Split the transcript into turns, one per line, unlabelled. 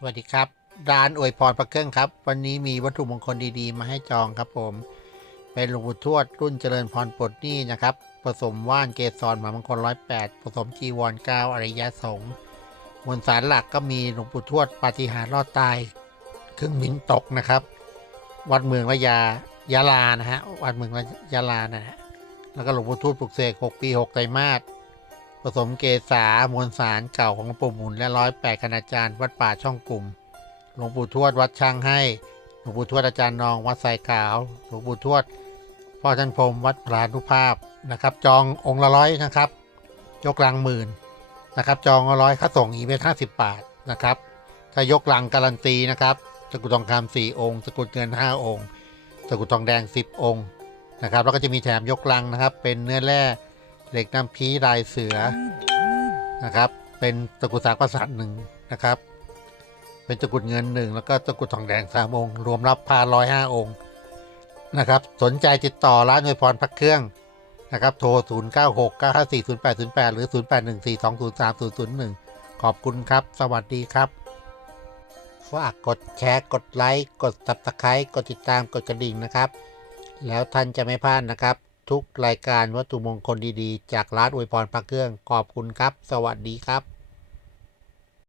สวัสดีครับ ร้านอวยพรพระเครื่องครับ วันนี้มีวัตถุมงคลดีๆ มาให้จองครับผม เป็นหลวงปู่ทวดรุ่นเจริญพรปลดหนี้นะครับ ผสมว่านเกสรหมามงคลร้อยแปดผสมจีวรเก้าอริยสงฆ์มวลสารหลักก็มีหลวงปู่ทวดปาฏิหาริย์รอดตายเครื่องมินตกนะครับ วัดเมืองระยายาลานะฮะวัดเมืองระยาลานะฮะแล้วก็หลวงปู่ทวดปลุกเสกหกปีหกไตรมาส ผสมเกษามวลสารเก่าของหลวงปู่หมุนและร้อยแปดคณาจารย์วัดป่าช่องกลุ่ม หลวงปู่ทวดวัดช้างให้ หลวงปู่ทวดอาจารย์นองวัดไซขาว หลวงปู่ทวดพ่อท่านพรมวัดพรานุภาพนะครับ จององค์ละร้อยนะครับ ยกลังหมื่นนะครับ จองละร้อยค่าส่งอีเวนต์ห้าสิบบาทนะครับ ถ้ายกลังการันตีนะครับตะกรุดทองคำสี่องค์ตะกรุดเงินห้าองค์ตะกรุดทองแดงสิบองค์นะครับ แล้วก็จะมีแถมยกลังนะครับ เป็นเนื้อแร่ เหล็กน้ำพีลายเสือนะครับ เป็นตะกรุดสากประสาทหนึ่งนะครับ เป็นตะกรุดเงินหนึ่งแล้วก็ตะกรุดทองแดงสามองค์ รวมรับพาร้อยห้าองค์นะครับ สนใจติดต่อร้านอวยพรพักเครื่องนะครับ โทร 0 9 6 9 5 4 0 8 0 8 หรือ 0 8 1 4 2 0 3 0 0 1 ขอบคุณครับ สวัสดีครับ ฝากกดแชร์ กดไลค์ กด subscribe กดติดตาม กดกระดิ่งนะครับ แล้วท่านจะไม่พลาดนะครับ ทุกรายการวัตถุมงคลดีๆ จากร้านอวยพรพระเครื่อง ขอบคุณครับ สวัสดีครับ